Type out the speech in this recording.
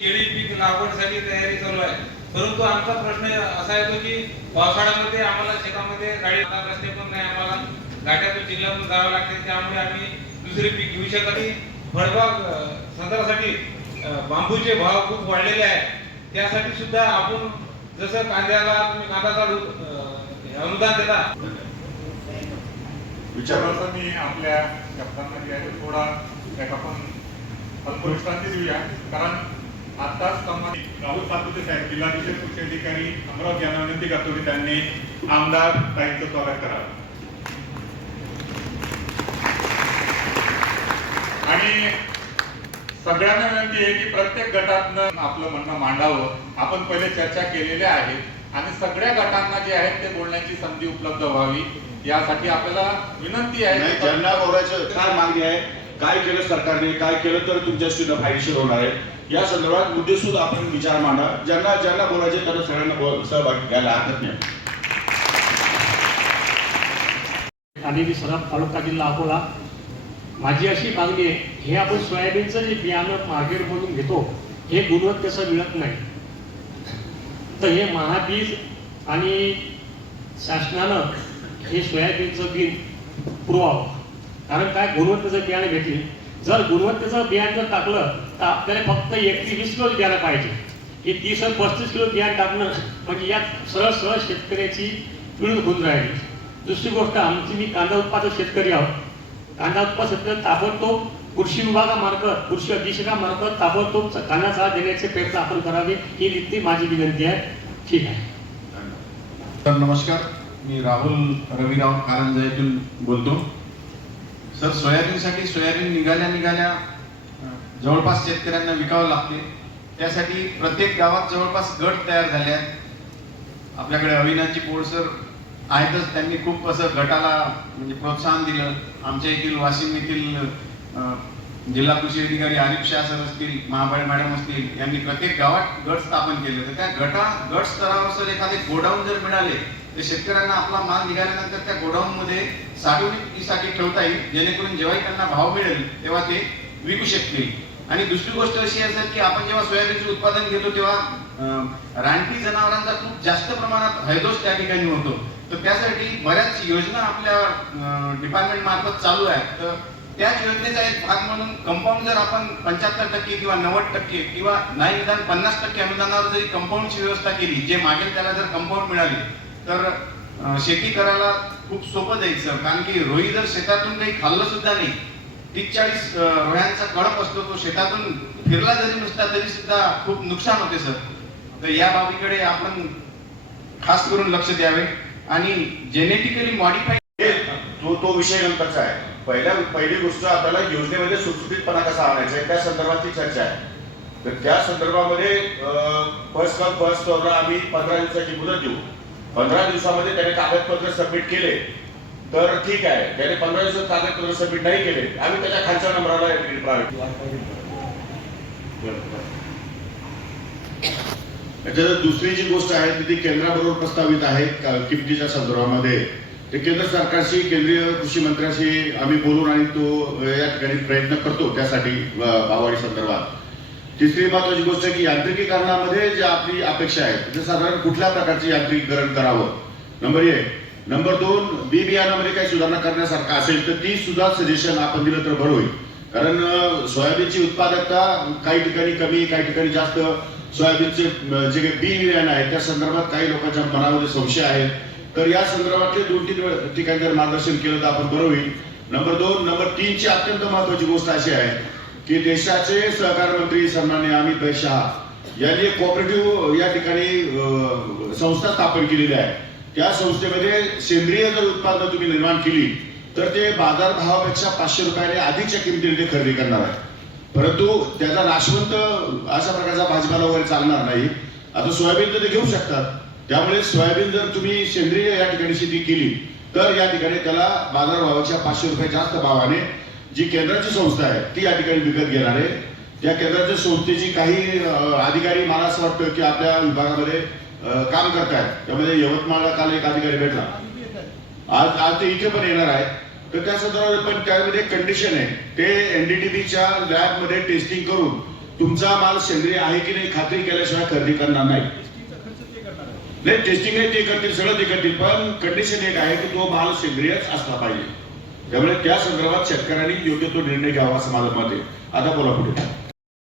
केळी पीक लागवडीसाठी तयारी चालू आहे. परंतु आमचा प्रश्न असा येतो की पावसाळ्यामध्ये आम्हाला शेतामध्ये गाडी रस्ते पण नाही, आम्हाला घाट्यातून जिल्ह्यातून जावं लागते. त्यामुळे आम्ही दुसरे पीक घेऊ शकत नाही. फळबाग संत्र्यासाठी बांबूचे भाव खूप वाढलेले आहेत. त्यासाठी सुद्धा आपण जसं कांद्याला तुम्ही कांदा अनुदान देता विचारायचं मी आपल्या शब्दांना जे आहे थोडा एक आपण अल्पविश्रांती देऊया. कारण आताच राहुल सातपुते साहेब जिल्हाधिकारी कृषी अधिकारी अमरावती यांना विनंती करतो की त्यांनी आमदार ताईंचं स्वागत करावं. आणि सगळ्यांना विनंती आहे की प्रत्येक गटातनं आपलं म्हणणं मांडावं. आपण पहिले चर्चा केलेल्या आहेत आणि सगळ्या गटांना जे आहेत ते बोलण्याची संधी उपलब्ध व्हावी यासाठी आपल्याला विनंती आहे. ज्यांना बोलायचं काय मागणी आहे, काय केलं सरकारने, काय केलं तर तुमच्या स्थितीला फायदेशीर होणार आहे, या संदर्भात मुद्दे सुद्धा आपण विचार मांडा. ज्यांना बोलायचे त्यांना सगळ्यांना सहभागी घ्यायला हरकत नाही. आणि सराफ तालुका जिल्हा अकोला, माझी अशी मागणी आहे, हे आपण सोयाबीनचं जे बियाणं मार्केटमधून घेतो हे गुणवत्तेचं मिळत नाही. तर हे महाबीज आणि शासनानं हे सोयाबीनचं बी पुरवावं. कारण काय, गुणवत्तेचं बियाणं भेटली. जर गुणवत्तेचं बियाणं जर टाकलं तर आपल्याला फक्त 21 किलो बियाणं पाहिजे. हे 30-35 किलो बियाणं टाकणं म्हणजे यात सरळ शेतकऱ्याची पिळून होऊन राहिली. दुसरी गोष्ट, मी कांदा उत्पादक शेतकरी आहोत. कांदा उत्पादक शेतकरी ताबडतोब कृषी विभागामार्फत, कृषी अधीक्षकामार्फत ताबडतोब कांदा चारा देण्याचे प्रयत्न आपण करावे, ही नित्य माझी विनंती आहे. ठीक आहे. तर नमस्कार, मी राहुल रविराव कारंजा येथून बोलतो. सर, सोयाबीन निघाल्या जवळपास शेतकऱ्यांना विकावं लागते. त्यासाठी प्रत्येक गावात जवळपास गट तयार झाले आहेत. आपल्याकडे अविनाशजी पोळ सर आहेतच, त्यांनी खूप असं गटाला म्हणजे प्रोत्साहन दिलं. आमच्या येथील वाशिम येथील जिल्हा कृषी अधिकारी आरिफ शाह सर असतील, महाबाई मॅडम असतील, यांनी प्रत्येक गावात गट स्थापन केले. तर त्या गट स्तरावर सर एखादे गोडाऊन जर मिळाले तर शेतकऱ्यांना आपला माल निघाल्यानंतर त्या गोडाऊन मध्ये साठवणुकीसाठी ठेवता येईल, जेणेकरून जेव्हाही त्यांना भाव मिळेल तेव्हा ते विकू शकतील. आणि दुसरी गोष्ट अशी आहे सर की आपण जेव्हा सोयाबीनचे उत्पादन घेतो तेव्हा रानटी जनावरांचा खूप जास्त प्रमाणात हैदोस त्या ठिकाणी होतो. तर त्यासाठी बऱ्याच योजना आपल्या डिपार्टमेंट मार्फत चालू आहेत. तर त्याच योजनेचा एक भाग म्हणून कंपाऊंड जर आपण 75% किंवा 90% किंवा नाही निदान 50% अनुदानावर जरी कंपाऊंडची व्यवस्था केली, जे मागेल त्याला जर कंपाऊंड मिळाली तर शेती करायला खूप सोपं जाईल सर. कारण की रोही जर शेतातून काही खाल्लं सुद्धा नाही, 30-40 रोह्यांचा कळप असतो, तो शेतातून फिरला जरी नसता तरी सुद्धा खूप नुकसान होते सर. तर या बाबीकडे आपण खास करून लक्ष द्यावे. आणि जेनेटिकली मॉडिफाईड तो विषय नंतरचा आहे. पहिली गोष्ट आपल्याला योजनेमध्ये सुटसुटीतपणा कसा आणायचा आहे त्या संदर्भातली चर्चा आहे. तर त्या संदर्भामध्ये फर्स्ट आम्ही 15 दिवसाची मुदत देऊ. 15 दिवसामध्ये त्याने कागदपत्र सबमिट केले तर ठीक आहे. त्याने 15 दिवसात कागदपत्र सबमिट नाही केले, आम्ही त्याच्या खालच्या नंबराला दुसरी जी गोष्ट आहे ती केंद्राबरोबर प्रस्तावित आहे किमतीच्या संदर्भामध्ये. ते केंद्र सरकारशी, केंद्रीय कृषी मंत्र्यांशी आम्ही बोलून आणि तो या ठिकाणी प्रयत्न करतो त्यासाठी भाववाढी संदर्भात. तिसरी महत्वाची गोष्ट की यांत्रिकीकरणामध्ये जे आपली अपेक्षा आहे ते साधारण कुठल्या प्रकारचे यांत्रिकीकरण करावं, नंबर 1. नंबर 2, बी बियाणामध्ये काही सुधारणा करण्यासारखं असेल तर ती सुद्धा सजेशन आपण दिलं तर बरं होईल. कारण सोयाबीनची उत्पादकता काही ठिकाणी कमी, काही ठिकाणी जास्त. सोयाबीनचे जे काही बी बियाणं आहे त्या संदर्भात काही लोकांच्या मनामध्ये संशय आहे. तर या संदर्भातले 2-3 ठिकाणी जर मार्गदर्शन केलं तर आपण बरं होईल. नंबर 2. नंबर 3 ची अत्यंत महत्वाची गोष्ट अशी आहे की देशाचे सहकार मंत्री सन्माननीय अमित भाई शाह यांनी कोऑपरेटिव्ह या ठिकाणी संस्था स्थापन केलेली आहे. त्या संस्थेमध्ये सेंद्रिय जर उत्पादनं तुम्ही निर्माण केली तर ते बाजारभावापेक्षा 500 रुपयाने अधिकच्या किमतीने ते खरेदी करणार आहे. परंतु त्याचा नाशवंत अशा प्रकारचा भाजीपाला वगैरे चालणार नाही. आता सोयाबीन तर ते घेऊ शकतात. त्यामुळे सोयाबीन जर तुम्ही सेंद्रिय या ठिकाणी शेती केली तर या ठिकाणी त्याला बाजारभावाच्या 500 रुपये जास्त भावाने जी केंद्राची संस्था आहे ती या ठिकाणी विकत घेणार आहे. त्या केंद्राच्या संस्थेची काही अधिकारी मला असं वाटतं की आपल्या विभागामध्ये काम करतायत. त्यामध्ये यवतमाळला काल एक अधिकारी भेटला, आज ते इथे पण येणार आहे. तर त्या संदर्भात पण त्यामध्ये कंडिशन आहे ते NDDBच्या लॅबमध्ये टेस्टिंग करून तुमचा माल सेंद्रिय आहे की नाही खात्री केल्याशिवाय खरेदी करणार नाही. नाही टेस्टिंग आहे ते करतील, सगळं ते करतील, पण कंडिशन एक आहे की तो माल सेंद्रियच असला पाहिजे. त्यामुळे त्या संदर्भात शेतकऱ्यांनी योग्य तो निर्णय घ्यावा असं माझं मत आहे. आता बोला पुढे.